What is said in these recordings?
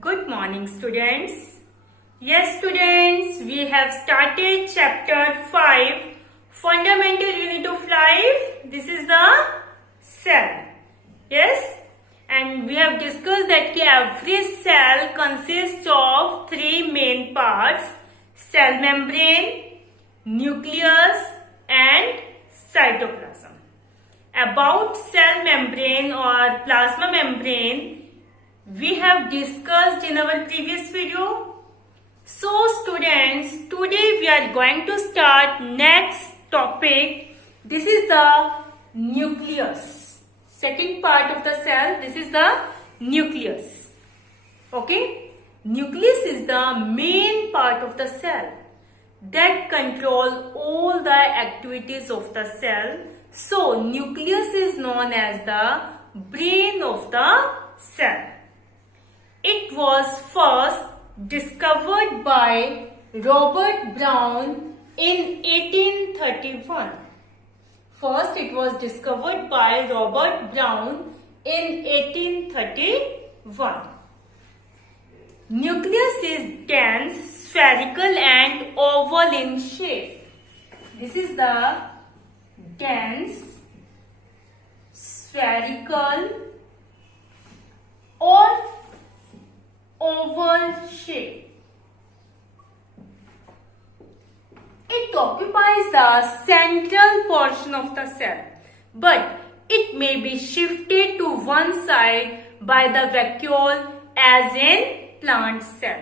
Good morning, students. Yes, students, we have started chapter 5, fundamental unit of life. This is the cell. Yes, and we have discussed that every cell consists of three main parts: cell membrane, nucleus, and cytoplasm. About cell membrane or plasma membrane, we have discussed in our previous video. So students, today we are going to start next topic. This is the nucleus. Second part of the cell, this is the nucleus. Okay? Nucleus is the main part of the cell that control all the activities of the cell. So nucleus is known as the brain of the cell. It was first discovered by Robert Brown in 1831. First, it was discovered by Robert Brown in 1831. Nucleus is dense, spherical and oval in shape. This is the dense, spherical or oval shape. It occupies the central portion of the cell, but it may be shifted to one side by the vacuole as in plant cell.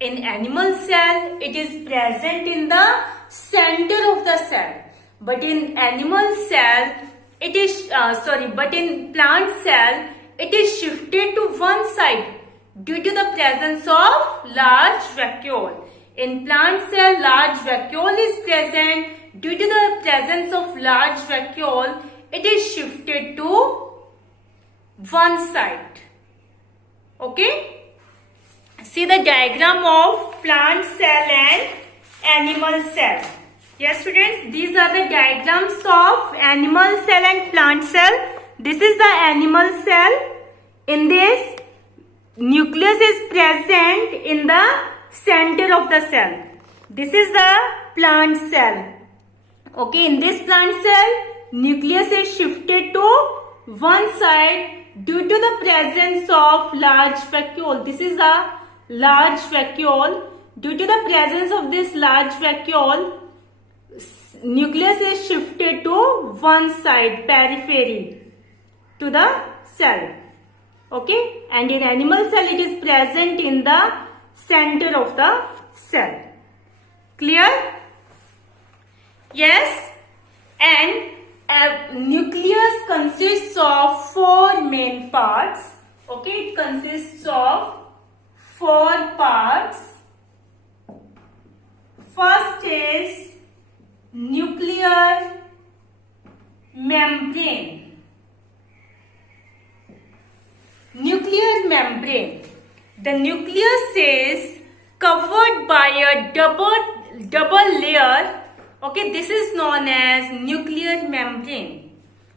In animal cell, it is present in the center of the cell, but in animal cell, it is but in plant cell, it is shifted to one side due to the presence of large vacuole. In plant cell, large vacuole is present. Due to the presence of large vacuole, it is shifted to one side. Okay? See the diagram of plant cell and animal cell. Yes, students, these are the diagrams of animal cell and plant cell. This is the animal cell. In this, nucleus is present in the center of the cell. This is the plant cell. Okay, in this plant cell, nucleus is shifted to one side due to the presence of large vacuole. This is a large vacuole. Due to the presence of this large vacuole, nucleus is shifted to one side, periphery, to the cell. Okay, and in animal cell it is present in the center of the cell. Clear? Yes, and a nucleus consists of four main parts. Okay, it consists of four parts. First is nuclear membrane. Nuclear membrane. The nucleus is covered by a double layer. Okay, this is known as nuclear membrane.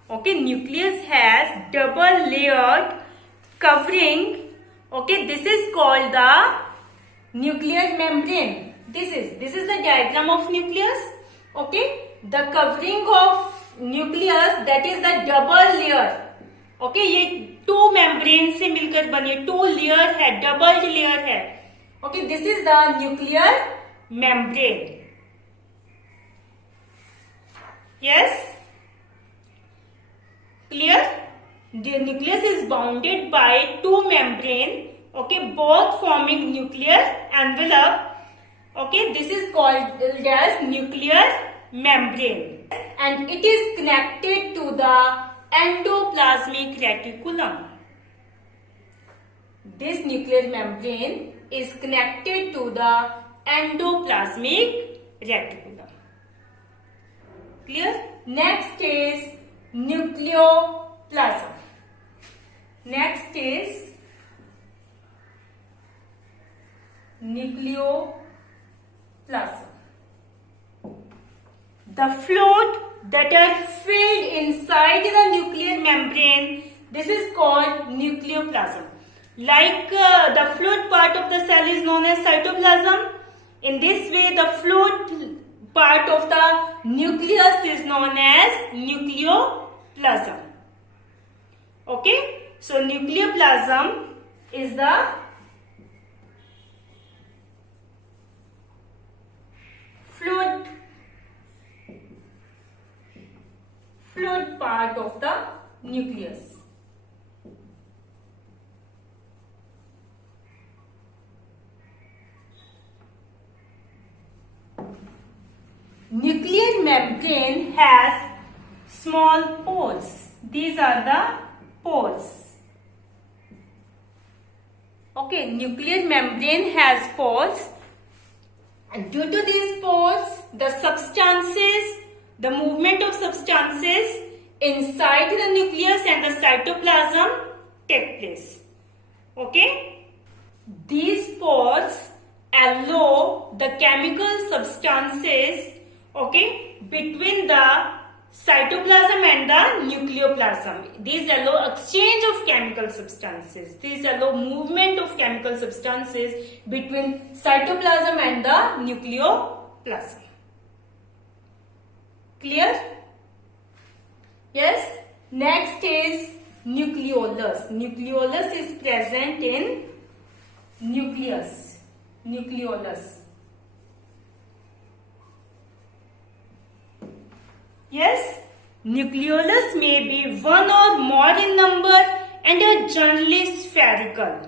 Okay, nucleus has double layered covering. Okay, this is called the nuclear membrane. This is the diagram of nucleus. Okay, the covering of nucleus, that is the double layer. Okay ये two membrane से मिलकर बनी है, two layer है, double layer है. Okay, this is the nuclear membrane. Yes, clear? The nucleus is bounded by two membrane. Okay, both forming nuclear envelope. Okay, this is called as nuclear membrane and it is connected to the endoplasmic reticulum. This nuclear membrane is connected to the endoplasmic reticulum. Clear? Next is nucleoplasm. Next is nucleoplasm. The fluid that are filled inside the nuclear membrane, this is called nucleoplasm. Like the fluid part of the cell is known as cytoplasm. In this way, the fluid part of the nucleus is known as nucleoplasm. Okay, so nucleoplasm is the fluid part of the nucleus. Nuclear membrane has small pores. These are the pores. Okay, nuclear membrane has pores. And due to these pores, the substances, the movement of substances inside the nucleus and the cytoplasm take place. Okay? These pores allow the chemical substances, okay, between the cytoplasm and the nucleoplasm. These allow exchange of chemical substances. These allow movement of chemical substances between cytoplasm and the nucleoplasm. Clear? Yes? Next is nucleolus. Nucleolus is present in nucleus. Nucleolus. Yes, nucleolus may be one or more in number and are generally spherical.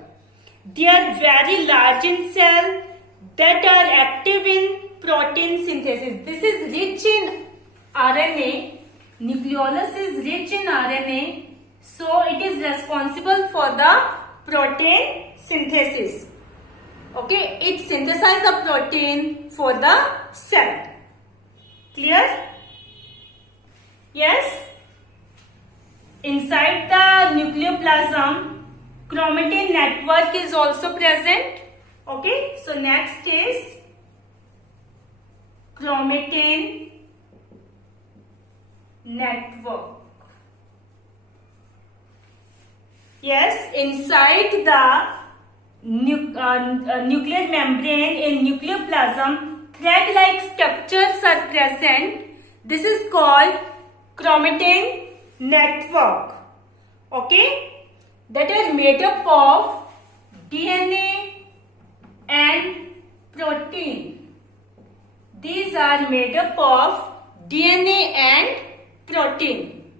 They are very large in cell that are active in protein synthesis. This is rich in RNA. Nucleolus is rich in RNA, so it is responsible for the protein synthesis. Okay, it synthesizes the protein for the cell. Clear? Yes? Inside the nucleoplasm, chromatin network is also present. Okay, so next is chromatin network. Yes, inside the nuclear membrane in nucleoplasm, thread-like structures are present. This is called chromatin network. Okay, that are made up of DNA and protein. These are made up of DNA and protein.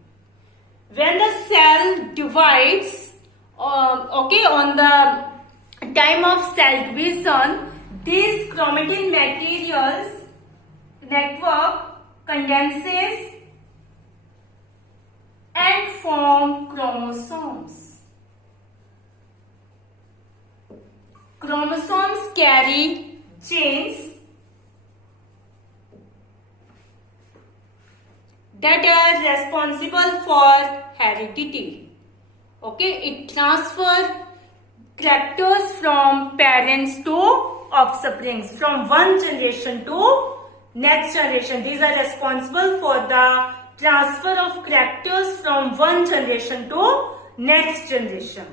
When the cell divides, okay, on the time of cell division, these chromatin materials network condenses and form chromosomes. Chromosomes carry genes that are responsible for heredity. Okay, it transfers characters from parents to offsprings, from one generation to next generation. These are responsible for the transfer of characters from one generation to next generation.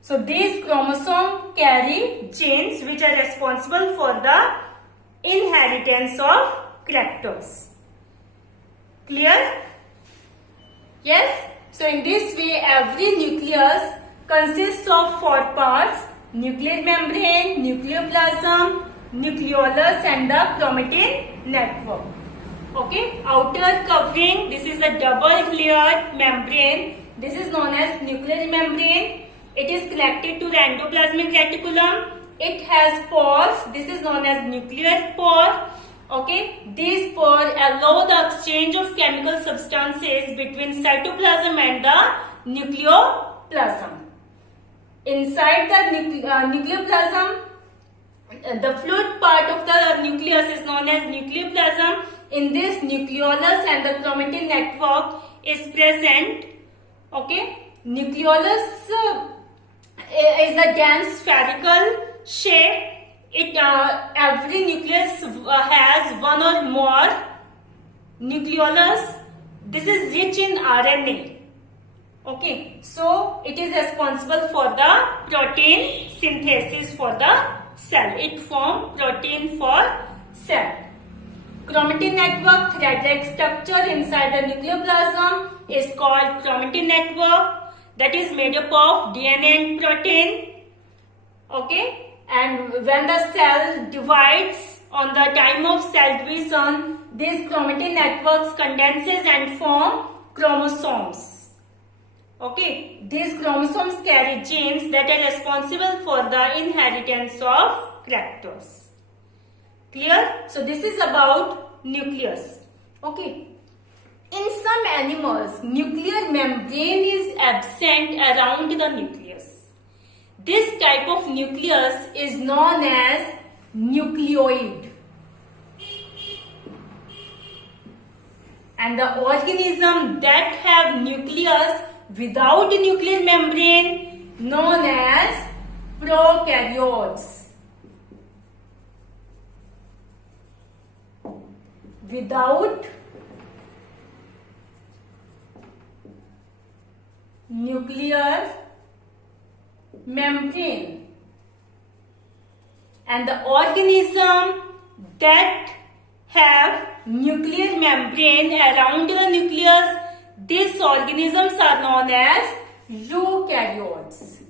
So these chromosomes carry genes which are responsible for the inheritance of characters. Clear? Yes? So in this way, every nucleus consists of 4 parts: nuclear membrane, nucleoplasm, nucleolus and the chromatin network. Okay, outer covering, this is a double layered membrane. This is known as nuclear membrane. It is connected to the endoplasmic reticulum. It has pores. This is known as nuclear pore. Okay, these pores allow the exchange of chemical substances between cytoplasm and the nucleoplasm. Inside the nucleoplasm, the fluid part of the nucleus is known as nucleoplasm. In this, nucleolus and the chromatin network is present. Okay, nucleolus is a dense spherical shape. Every nucleus has one or more nucleolus. This is rich in RNA. Okay, so it is responsible for the protein synthesis for the cell. It forms protein for cell. Chromatin network thread-like structure inside the nucleoplasm is called chromatin network, that is made up of DNA and protein. Okay, and when the cell divides on the time of cell division, these chromatin networks condenses and form chromosomes. Okay, these chromosomes carry genes that are responsible for the inheritance of characters. Clear? So this is about nucleus. Okay. In some animals, nuclear membrane is absent around the nucleus. This type of nucleus is known as nucleoid. And the organism that have nucleus without nuclear membrane known as prokaryotes. Without nuclear membrane, and the organism that have nuclear membrane around the nucleus, these organisms are known as eukaryotes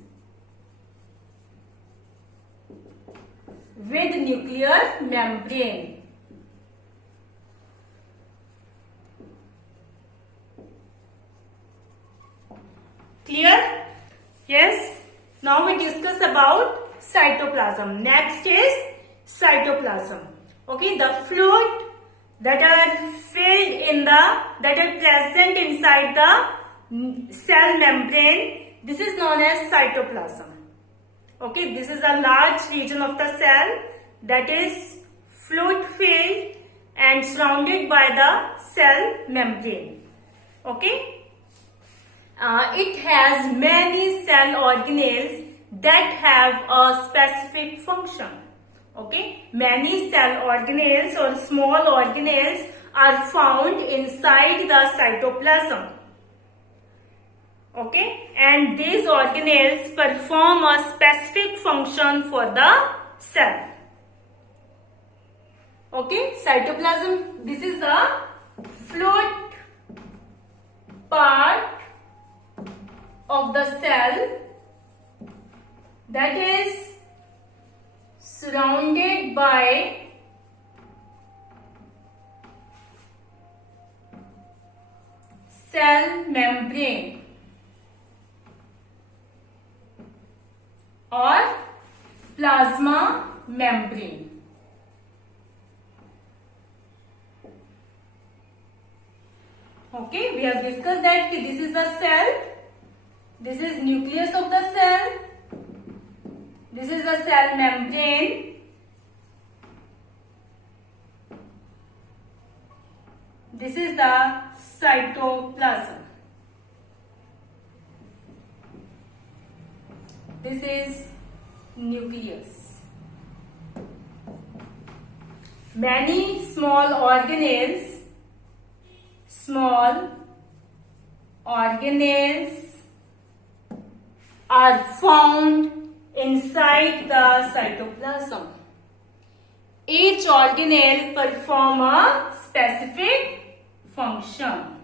with nuclear membrane. Clear? Yes. Now we discuss about cytoplasm. Next is cytoplasm. Okay, the fluid that are filled in that are present inside the cell membrane, this is known as cytoplasm. Okay, this is a large region of the cell that is fluid filled and surrounded by the cell membrane. Okay. It has many cell organelles that have a specific function. Okay, many cell organelles or small organelles are found inside the cytoplasm. Okay, and these organelles perform a specific function for the cell. Okay, cytoplasm, this is the fluid part of the cell that is surrounded by cell membrane or plasma membrane. Okay, we have discussed that this is the cell. This is nucleus of the cell. This is the cell membrane. This is the cytoplasm. This is nucleus. Many small organelles are found inside the cytoplasm. Each organelle performs a specific function.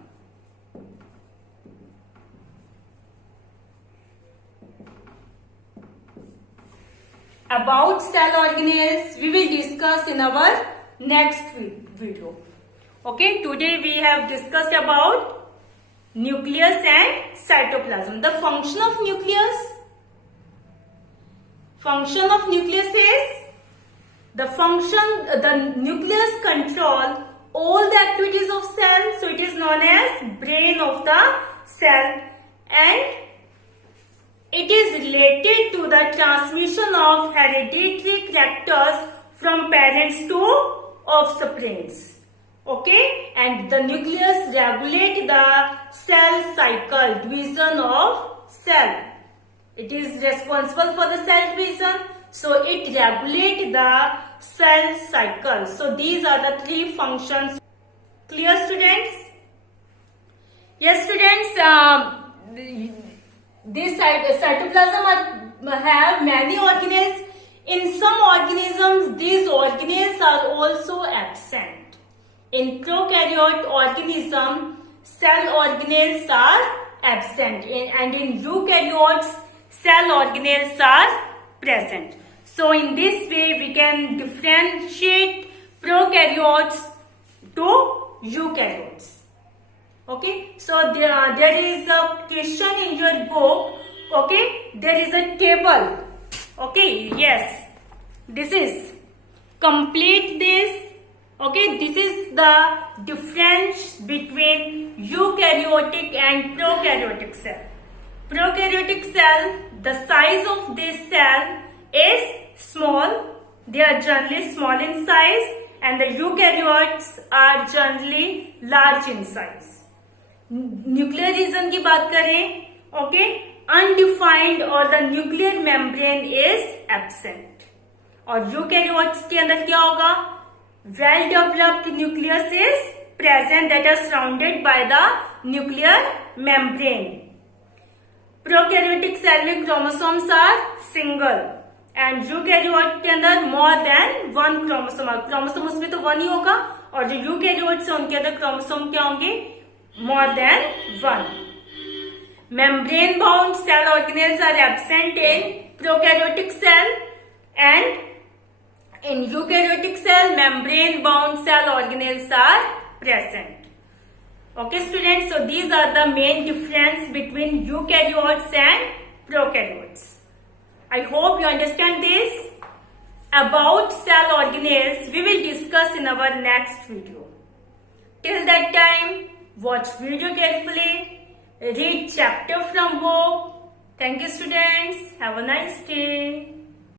About cell organelles, we will discuss in our next video. Okay, today we have discussed about nucleus and cytoplasm. The function of nucleus is the nucleus control all the activities of cell, so it is known as brain of the cell, and it is related to the transmission of hereditary characters from parents to offsprings. Okay, and the nucleus regulates the cell cycle, division of cell. It is responsible for the cell division, so it regulates the cell cycle. So these are the three functions. Clear, students? Yes, students, this cytoplasm have many organelles. In some organisms, these organelles are also absent. In prokaryote organism, cell organelles are absent, and in eukaryotes, cell organelles are present. So in this way, we can differentiate prokaryotes to eukaryotes. Okay, so there is a question in your book. Okay, there is a table. Okay, yes, this is complete this. Okay, this is the difference between eukaryotic and prokaryotic cell. Prokaryotic cell, the size of this cell is small. They are generally small in size, and the eukaryotes are generally large in size. Nuclear region की बात करें, okay, undefined और the nuclear membrane is absent. और eukaryotes के अंदर क्या होगा? Well developed nucleus is present that are surrounded by the nuclear membrane. Prokaryotic cell में chromosomes are single and eukaryote के अंदर more than one chromosome. Chromosome उसमें तो वन ही होगा, और जो यूकैरियोट्स है उनके अंदर क्रोमोसोम क्या होंगे? More than one. Membrane bound cell organelles are absent in prokaryotic cell, and in eukaryotic cell membrane bound cell organelles are present. Okay students, so these are the main difference between eukaryotes and prokaryotes. I hope you understand this. About cell organelles we will discuss in our next video. Till that time, watch video carefully, read chapter from book. Thank you students. Have a nice day.